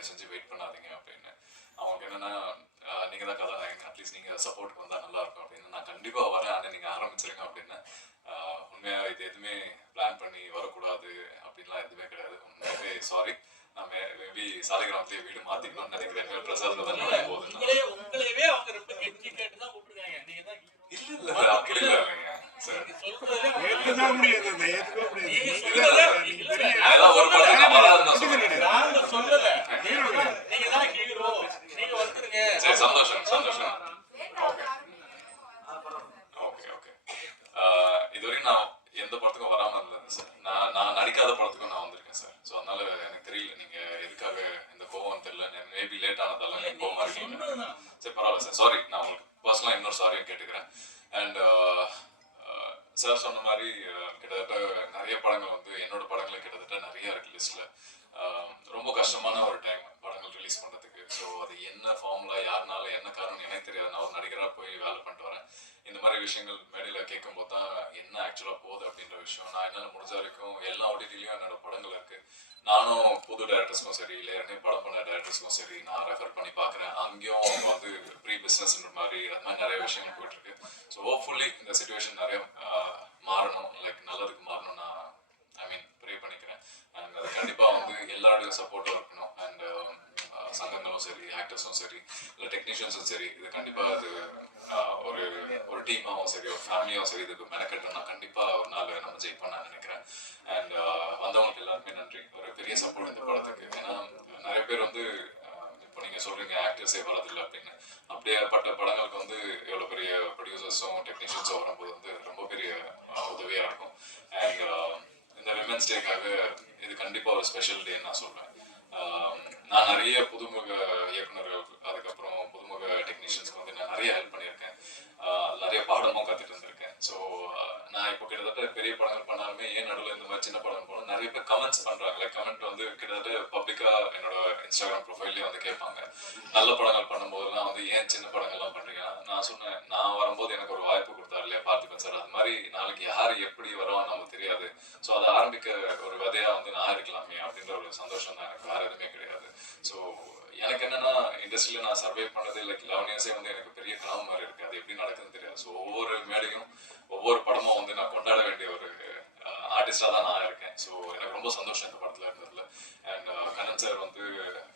தயவு செஞ்சு வெயிட் பண்ணாதீங்க அப்படின்னு. அவங்களுக்கு என்னன்னா நீங்கள் தான் கதாநாயகன், அட்லீஸ்ட் நீங்கள் சப்போர்ட்டுக்கு வந்தால் நல்லாயிருக்கும் அப்படின்னு. நான் கண்டிப்பாக வரேன், ஆனால் நீங்கள் ஆரம்பிச்சிருங்க அப்படின்னு. உண்மையாக இது எதுவுமே பிளான் பண்ணி வரக்கூடாது அப்படின்லாம் எதுவுமே கிடையாது. உண்மையாகவே சாரி. நான் மேபி சாலிகிராமத்திலேயே வீடு மாற்றிக்கணும்னு நினைக்கிறேன். பிரசாத் தான் போகுது. இல்லை அப்படி இல்லை ஒரு படம் சரி, சந்தோஷம் சந்தோஷம். Okay okay okay. இதுவரைக்கும் நான் எந்த படத்துக்கும் வராமல் இருந்தேன் சார். நான் நடிக்காத படத்துக்கும் நான் வந்திருக்கேன் சார். ஸோ அதனால எனக்கு தெரியல நீங்கள் எதுக்காக இந்த கோவம் தெரியல. மேபி லேட் ஆனதால நீங்கள் கோவமாக இருக்கீங்க. சரி பரவாயில்ல சார், சாரி. நான் உங்களுக்கு பர்சனலாக இன்னொரு சாரியும் கேட்டுக்கிறேன். அண்ட் சார் சொன்ன மாதிரி கிட்டத்தட்ட நிறைய படங்கள் வந்து என்னோட படங்களே கிட்டத்தட்ட நிறைய இருக்கு லிஸ்ட்ல. ரொம்ப கஷ்டமான ஒரு டைம் படங்கள் ரிலீஸ் பண்றதுக்கு. ஸோ அது என்ன ஃபார்முலா, யாருனால என்ன காரணம் எனக்கு தெரியாது. நான் ஒரு நடிகராக போய் வேலை பண்ணிட்டு வரேன். இந்த மாதிரி விஷயங்கள் மேடையில் கேட்கும் போது தான் என்ன ஆக்சுவலாக போகுது அப்படின்ற விஷயம். நான் என்னால் முடிஞ்ச வரைக்கும் எல்லா OTTலையும் என்னோட படங்கள் இருக்கு. நானும் புது டைரக்டர்ஸ்க்கும் சரி, இல்லை ஏற்கனவே படம் பண்ண டைரக்டர்ஸ்க்கும் சரி நான் ரெஃபர் பண்ணி பார்க்குறேன். அங்கேயும் அவங்க வந்து ப்ரீ பிஸ்னஸ்ன்ற மாதிரி அது மாதிரி நிறைய விஷயங்கள் போயிட்டு இருக்கு. ஸோ ஹோப்ஃபுல்லி இந்த சுச்சுவேஷன் நிறைய மாறணும், லைக் நல்லதுக்கு மாறணும் நான் ப்ரே பண்ணிக்கிறேன். அண்ட் அது கண்டிப்பாக வந்து எல்லாருடைய சப்போர்ட்டும் இருக்கணும். அண்ட் சங்கங்களும் சரி, ஆக்டர்ஸும் சரி, இல்லை டெக்னீஷியன்ஸும் சரி, இது கண்டிப்பாக அது ஒரு ஒரு டீமாகவும் சரி, ஒரு ஃபேமிலியாகவும் சரி, இதுக்கு மெனக்கெட்டோம்னா கண்டிப்பாக ஒரு நாள் நம்ம ஜெயிப்போம் நான் நினைக்கிறேன். அண்ட் வந்தவங்களுக்கு எல்லாருமே நன்றி. ஒரு பெரிய சப்போர்ட் இந்த படத்துக்கு. ஏன்னா நிறைய பேர் வந்து இப்போ நீங்கள் சொல்கிறீங்க ஆக்டர்ஸே வரதில்லை அப்படின்னு. அப்படியேப்பட்ட படங்களுக்கு வந்து எவ்வளோ பெரிய ப்ரொடியூசர்ஸும் டெக்னீஷியன்ஸும் வரும்போது வந்து ரொம்ப பெரிய உதவியாக இருக்கும். அண்ட் இந்த விமென்ஸ் டேக்காக இது கண்டிப்பாக ஒரு ஸ்பெஷல் டேன்னு நான் சொல்கிறேன். நான் நிறைய புதுமுக இயக்குநர்கள், அதுக்கப்புறம் புதுமுக டெக்னீஷியன்ஸ்க்கு வந்து நான் நிறைய ஹெல்ப் பண்ணியிருக்கேன். நிறைய பாடமும் கற்றுட்டு இருந்திருக்கேன். ஸோ நான் இப்போ கிட்டத்தட்ட பெரிய படங்கள் பண்ணாலுமே ஏன் நடுவில் இந்த மாதிரி சின்ன படம் போகணும் நிறைய பேர் கமெண்ட்ஸ் பண்ணுறாங்க. லைக் கமெண்ட் வந்து கிட்டத்தட்ட பப்ளிக்காக என்னோட இன்ஸ்டாகிராம் ப்ரொஃபைல்லேயே வந்து கேட்பாங்க. நல்ல படங்கள் பண்ணும்போதெல்லாம் வந்து ஏன் சின்ன படங்கள்லாம் பண்ணுறீங்க. நான் சொன்னேன், நான் வரும்போது எனக்கு ஒரு வாய்ப்பு கொடுத்தாரு இல்லையா பார்த்துப்பேன் சார். அது மாதிரி நாளைக்கு யார் எப்படி வருவான்னு நமக்கு தெரியாது. ஸோ அதை ஆரம்பிக்க ஒரு விதையாக வந்து நான் இருக்கலாமே அப்படின்ற ஒரு சந்தோஷம் தான் எனக்கு, வேறு எதுவுமே கிடையாது. ஸோ எனக்கு என்னன்னா இண்டஸ்ட்ரியில் நான் சர்வே பண்ணது லைக் 11 இயர்ஸே வந்து எனக்கு பெரிய கனவு மாதிரி இருக்குது. அது எப்படி நடக்குதுன்னு தெரியாது. ஸோ ஒவ்வொரு மேடையும் ஒவ்வொரு படமும் வந்து நான் கொண்டாட வேண்டிய ஒரு ஆர்டிஸ்டாக தான் நான் இருக்கேன். ஸோ எனக்கு ரொம்ப சந்தோஷம் இந்த படத்தில் இருந்ததில். அண்ட் கண்ணன் சார் வந்து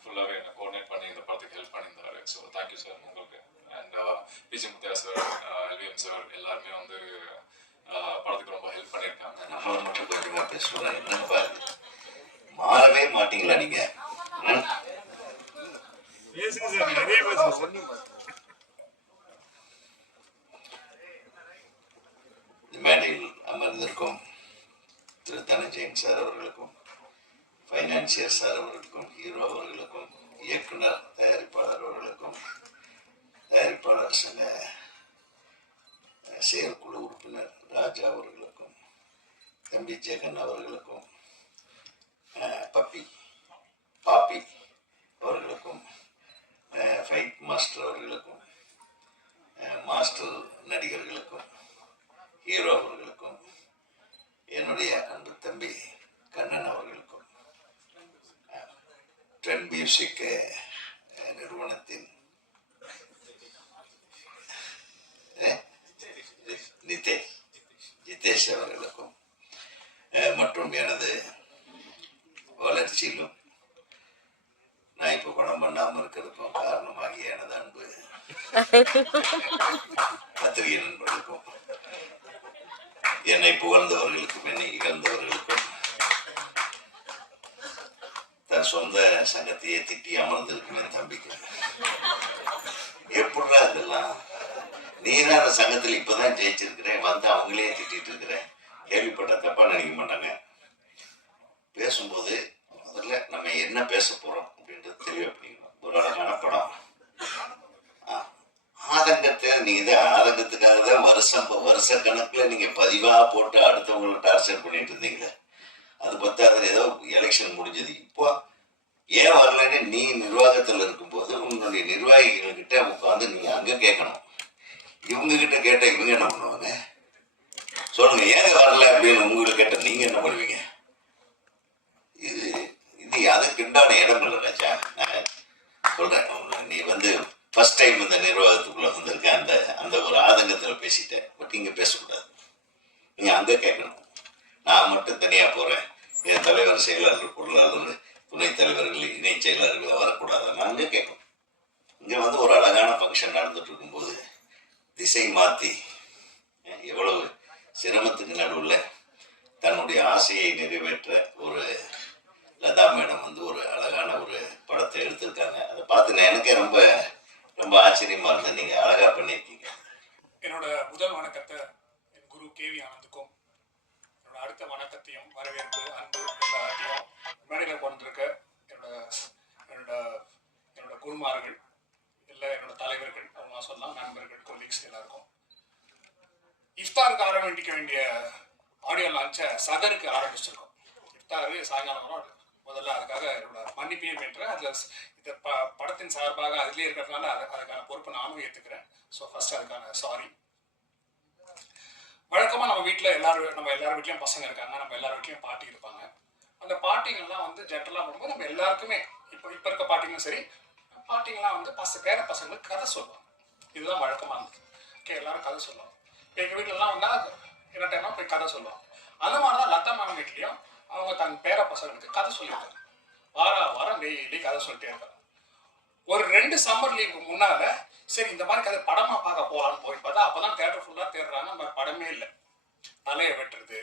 ஃபுல்லாகவே என்னை கோஆர்டினேட் பண்ணி இந்த படத்துக்கு ஹெல்ப் பண்ணியிருந்தாரு. ஸோ தேங்க்யூ சார் உங்களுக்கு. And PG Muthiah sir, LVM sir எல்லாருமே வந்து படத்துக்கு ரொம்ப ஹெல்ப் பண்ணியிருக்காங்க. நம்ம மட்டும் கொஞ்சமாக பேசுவோம். என்னப்பா மாறவே மாட்டீங்களா நீங்கள்? மேடையில் அமர்ந்திருக்கும் திரு தனஞ்சயன் சார் அவர்களுக்கும், ஃபைனான்சியர் சார் அவர்களுக்கும், ஹீரோ அவர்களுக்கும், இயக்குனர் தயாரிப்பாளர் அவர்களுக்கும், தயாரிப்பாளர் சங்க செயற்குழு உறுப்பினர் ராஜா அவர்களுக்கும், தம்பி ஜெகன் அவர்களுக்கும், பாப்பி அவர்களுக்கும், ஃபைட் மாஸ்டர் அவர்களுக்கும், மாஸ்டர் நடிகர்களுக்கும், ஹீரோ அவர்களுக்கும், என்னுடைய அன்பு தம்பி கண்ணன் அவர்களுக்கும், ட்ரெண்ட் மியூசிக் நிறுவனத்தின் ஜிதேஷ் அவர்களுக்கும் மற்றும் எனது வளர்ச்சியிலும் நான் இப்போ படம் பண்ணாமல் இருக்கிறதுக்கும் காரணமாகிய எனது அன்பு பத்திரிகை நண்பர்களுக்கும், என்னை புகழ்ந்தவர்களுக்கும், என்னை இகழ்ந்தவர்களுக்கும், தன் சொந்த சங்கத்தையே திட்டி அமர்ந்திருக்கும் என் தம்பிக்கு, எப்படிடா இதெல்லாம் நீதான் அந்த சங்கத்தில் இப்போதான் ஜெயிச்சிருக்கிறேன், வந்து அவங்களே திட்டிட்டு இருக்கிறேன், கேள்விப்பட்ட தப்பா நினைக்க மாட்டாங்க. பேசும்போது முதல்ல நம்ம என்ன பேச போறோம் அப்படின்றது தெளிவாக பண்ணிக்கணும். ஒரு அழகான படம், ஆதங்கத்தை நீங்க ஆதங்கத்துக்காக தான் வருஷ கணக்குல நீங்க பதிவா போட்டு அடுத்தவங்களை டார்ச்சர் பண்ணிட்டு இருந்தீங்க. அது பத்தாத ஏதோ எலெக்ஷன் முடிஞ்சது. இப்போ ஏன் வரலன்னு நீ நிர்வாகத்தில் இருக்கும்போது உன்னுடைய நிர்வாகிகள்கிட்ட உட்காந்து நீங்க அங்க கேட்கணும். இவங்க கிட்ட கேட்ட இவங்க என்ன பண்ணுவாங்க சொல்லுங்க, ஏங்க வரல அப்படின்னு உங்களுக்கு கேட்ட நீங்க என்ன பண்ணுவீங்க? இது அதுக்கு உண்டான இடம் இல்லை ராஜா. சொல்கிறேன், நீ வந்து ஃபர்ஸ்ட் டைம் இந்த நிர்வாகத்துக்குள்ளே வந்திருக்க, அந்த அந்த ஒரு ஆதங்கத்தில் பேசிட்டேன். பட் இங்கே பேசக்கூடாது, நீங்கள் அங்கே கேட்கணும். நான் மட்டும் தனியாக போகிறேன், என் தலைவர், செயலாளர், பொருளாளர், துணைத் தலைவர்கள், இணை செயலாளர்கள் வரக்கூடாது, நான் அங்கே கேட்கணும். இங்கே வந்து ஒரு அழகான ஃபங்க்ஷன் நடந்துட்டு இருக்கும்போது திசை மாற்றி எவ்வளவு சிரமத்துக்கு நடுவில் தன்னுடைய ஆசையை நிறைவேற்ற ஒரு லதா மேடம் வந்து ஒரு அழகான ஒரு படத்தை எடுத்திருக்காங்க. அதை பார்த்து நான் எனக்கே ரொம்ப ரொம்ப ஆச்சரியமா இருந்தது. நீங்கள் அழகாக பண்ணியிருக்கீங்க. என்னோட முதல் வணக்கத்தை என் குரு கேவி ஆனந்துக்கும், என்னோட அடுத்த வணக்கத்தையும் வரவேற்பு அன்பு எல்லாத்தையும் மேடையில் கொண்டிருக்க என்னோட என்னோட என்னோட குருமார்கள், இல்லை என்னோட தலைவர்கள், அவங்க சொல்லலாம், நண்பர்கள், கொலீக்ஸ் எல்லாருக்கும். இஃப்தாருக்கு ஆரம்பிக்க வேண்டிய ஆடியோ லான்ச்சை சதருக்கு ஆரம்பிச்சிருக்கோம். இஃப்தாரு சாயங்காலம் முதல்ல அதுக்காக என்னோட மன்னிப்பையும் பெற்றேன். அதில் இந்த படத்தின் சார்பாக அதிலே இருக்கிறதுனால அதுக்கான பொறுப்பு நானும் ஏற்றுக்கிறேன். ஸோ ஃபர்ஸ்ட் அதுக்கான சாரி. வழக்கமாக நம்ம எல்லார் வீட்லேயும் பசங்க இருக்காங்க, நம்ம எல்லார் வீட்லேயும் பாட்டி இருப்பாங்க. அந்த பாட்டிங்கள்லாம் வந்து ஜென்ரலாக பண்ணும்போது நம்ம எல்லாருக்குமே இப்போ இருக்க பாட்டிங்களும் சரி, பாட்டிங்கெல்லாம் வந்து பேர பசங்களுக்கு கதை சொல்லுவாங்க. இதுதான் வழக்கமாக இருந்தது. ஓகே, எல்லாரும் கதை சொல்லுவாங்க. எங்கள் வீட்டிலலாம் வந்தால் என்ன டைமாக போய் கதை சொல்லுவாங்க. அந்த மாதிரி தான் லதா மேம் வீட்லேயும் அவங்க தன் பேர பசங்களுக்கு கதை சொல்லியிருக்காங்க. வாரம் டெய்லி கதை சொல்லிட்டே இருக்காங்க. ஒரு 2 சம்மர் லீவுக்கு முன்னால சரி இந்த மாதிரி கதை படமாக பார்க்க போகலான்னு போய் பார்த்தா அப்போ தான் தேட்டர் ஃபுல்லாக தேடுறாங்க. நம்ம படமே இல்லை. தலையை வெட்டுறது,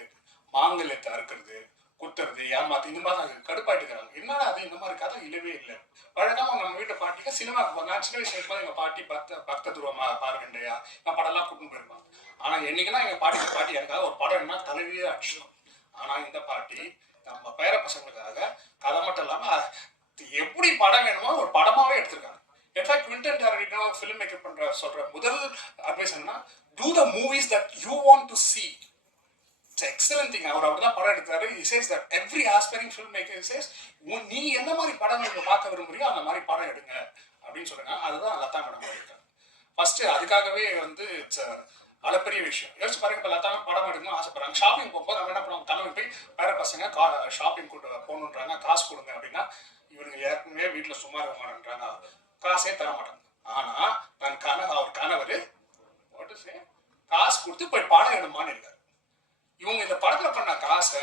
மாங்கல்யத்தை அறுக்கிறது, குத்துறது, ஏமாத்து, இந்த மாதிரி தான் கடுப்பாயிட்டுக்கிறாங்க. என்னடா அது, இந்த மாதிரி கதை இல்லவே இல்லை. வழக்கமாக நம்ம வீட்டை பாட்டிக்கு சினிமாவுக்கு நான் சின்ன வயசுல இருக்கும்போது எங்கள் பாட்டி பக்த துருவமா பாருங்கண்டையா நான் படம்லாம் கூட்டின்னு போயிருப்பாங்க. ஆனால் என்னைக்குன்னா எங்கள் பாட்டி எனக்காக ஒரு படம் என்ன தலைவியே அடிச்சிடும். ஆனால் இந்த பாட்டி நம்ம பேர பசங்களுக்காக கதை மட்டும் இல்லாமல் எப்படி படம் வேணுமோ ஒரு படமாகவே எடுத்திருக்காங்க. In fact Quentin Tarantino film maker சொல்கிற முதல் அட்வைஸ் என்னன்னா, do the movies that you want to see. It's excellent thing. அவர் அப்படிதான் படம் எடுத்தாரு. He says that every aspiring filmmaker says, நீ என்ன மாதிரி படம் நீங்க பார்க்க விரும்புறியோ அந்த மாதிரி படம் எடுங்க அப்படின்னு சொல்லுங்க. அதுதான் லதா மேடம் எடுத்தாங்க. ஃபர்ஸ்ட் அதுக்காகவே வந்து இட்ஸ் அளப்பெரிய விஷயம். யோசிச்சு பாருங்க, இப்போ லதா படம் எடுக்கணும்னு ஆசைப்படுறாங்க. ஷாப்பிங் போகும்போது நம்ம என்ன பண்ணுவோம், தலைமை போய் பேர பசங்க ஷாப்பிங் கூட்டு போகணுன்றாங்க, காசு கொடுங்க அப்படின்னா இவனுங்க ஏற்கனவே வீட்டில் சும்மா இருக்க மாட்டேன்றாங்க, காசே தர மாட்டாங்க. ஆனா அவர் கணவர் காசு கொடுத்து போய் படம் எடுமான்னு இருக்காரு. இவங்க இந்த படத்துல பண்ண காசை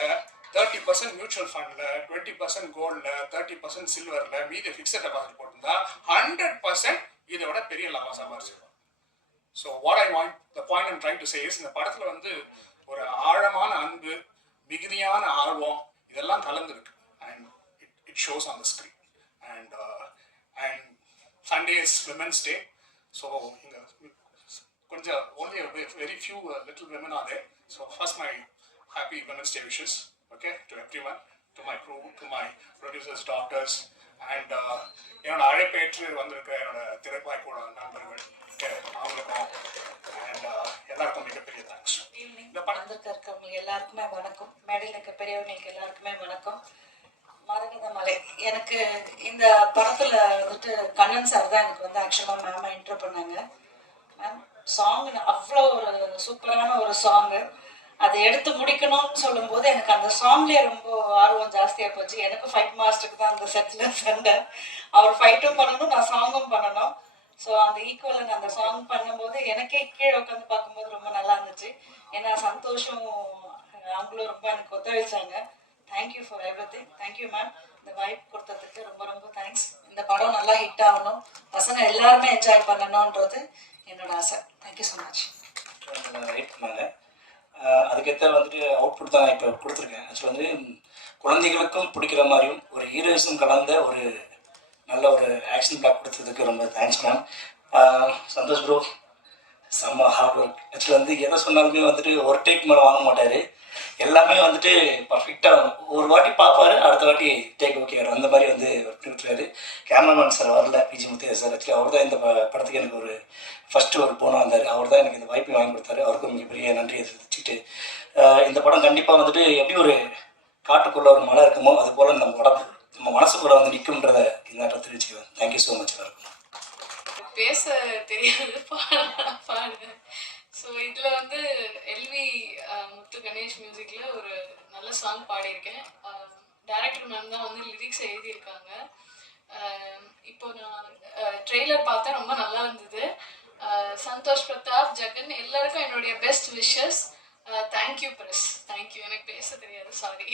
30% மியூச்சுவல் ஃபண்ட்ல, 20% கோல்ட்ல, 30% சில்வர்ல, மீதி ஃபிக்ஸட் டெபாசிட் போட்டிருந்தா 100% இதை விட பெரிய லாபம் சம்பாதிச்சிருவாங்க. So what I want, the point I'm trying to say is, இந்த படத்துல வந்து ஒரு ஆழமான அன்பு, மிகுதியான ஆர்வம் இதெல்லாம் கலந்துருக்கு. And it shows on the screen. And Sunday is women's day. So இங்கே கொஞ்சம் only a very few little women are there. So first my happy Women's Day wishes, okay, to everyone, to my crew, to my producers, doctors, and என்னோட அழைப்பேற்று வந்திருக்க என்னோட திரைப்பாய் கூட நண்பர்கள் அவங்களுக்கும் and எல்லாருக்கும் மிகப்பெரிய தேங்க்ஸ். இந்த படத்துக்கு இருக்கவங்க எல்லாருக்குமே வணக்கம். மேடையில் இருக்க பெரியவங்களுக்கு எல்லாருக்குமே வணக்கம். மரகத மலை, எனக்கு இந்த படத்துல வந்துட்டு கண்ணன் சார் தான் எனக்கு வந்து ஆக்சுவலாக மேம் இன்ட்ரோ பண்ணாங்க. மேம் சாங் அவ்வளோ ஒரு சூப்பரான ஒரு சாங்கு. அதை எடுத்து முடிக்கணும்னு சொல்லும்போது எனக்கு அந்த சாங்லேயே ரொம்ப ஆர்வம் ஜாஸ்தியாக போச்சு. எனக்கு ஃபைட் மாஸ்டருக்கு தான் அந்த செட்டில் சண்டை. அவர் ஃபைட்டும் பண்ணணும், நான் சாங்கும் பண்ணணும். ஸோ அந்த ஈக்குவலன் அந்த சாங் பண்ணும்போது எனக்கே கீழே உட்காந்து பார்க்கும்போது ரொம்ப நல்லா இருந்துச்சு. ஏன்னா சந்தோஷம் அவங்களும் ரொம்ப எனக்கு ஒத்துழைச்சாங்க. Thank you for everything. Thank you ma'am, இந்த வாய்ப்பு கொடுத்ததுக்கு ரொம்ப ரொம்ப தேங்க்ஸ். இந்த படம் நல்லா ஹிட் ஆகணும், பசங்க எல்லாருமே என்ஜாய் பண்ணணுன்றது என்னோட ஆசை. Thank you so much. வெயிட் பண்ணாங்க, அதுக்கேற்ற வந்துட்டு அவுட்புட் தான் இப்போ கொடுத்துருக்கேன். ஆக்சுவலி வந்து குழந்தைகளுக்கும் பிடிக்கிற மாதிரியும் ஒரு ஹீரோயிசம் கலந்த ஒரு நல்ல ஒரு ஆக்ஷன் பிளாக் கொடுத்ததுக்கு ரொம்ப தேங்க்ஸ் மேம். சந்தோஷ் ப்ரோ செம்ம ஹார்ட் ஒர்க். ஆக்சுவலி வந்து எதை சொன்னாலுமே வந்துட்டு ஒரு டேக் மேலே வாங்க மாட்டார். எல்லாமே வந்துட்டு பர்ஃபெக்டாக ஒரு வாட்டி பார்ப்பாரு, அடுத்த வாட்டி டேக் ஓகே அந்த மாதிரி வந்து விட்டுருக்காரு. கேமராமேன் சார் வரல, பிஜி முத்தையா சார். ஆக்சுவலி அவர் தான் இந்த படத்துக்கு எனக்கு ஒரு ஃபஸ்ட்டு ஒரு போனாக இருந்தார். அவர் தான் எனக்கு இந்த வாய்ப்பை வாங்கி கொடுத்தாரு. அவருக்கும் மிகப்பெரிய நன்றியை தெரிவிச்சுட்டு, இந்த படம் கண்டிப்பாக வந்துட்டு எப்படி ஒரு காட்டுக்குள்ளே ஒரு மலை இருக்குமோ அது போல் நம்ம படம் நம்ம மனசுக்குள்ளே வந்து நிற்கும்ன்றதை இந்த நேரத்தில் தெரிவிச்சுக்கிறேன். தேங்க்யூ ஸோ மச் எல்லாருக்கும். பேச தெரியாது, பாடுங்க. ஸோ இதில் வந்து எல்வி முத்து கணேஷ் மியூசிக்கில் ஒரு நல்ல சாங் பாடியிருக்கேன். டைரக்டர் மேம் தான் வந்து லிரிக்ஸை எழுதியிருக்காங்க. இப்போ நான் ட்ரெய்லர் பார்த்தேன், ரொம்ப நல்லா இருந்தது. சந்தோஷ் பிரதாப், ஜெகன் எல்லாருக்கும் என்னுடைய best wishes. Thank you press, thank you. எனக்கு பேச தெரியாது, சாரி.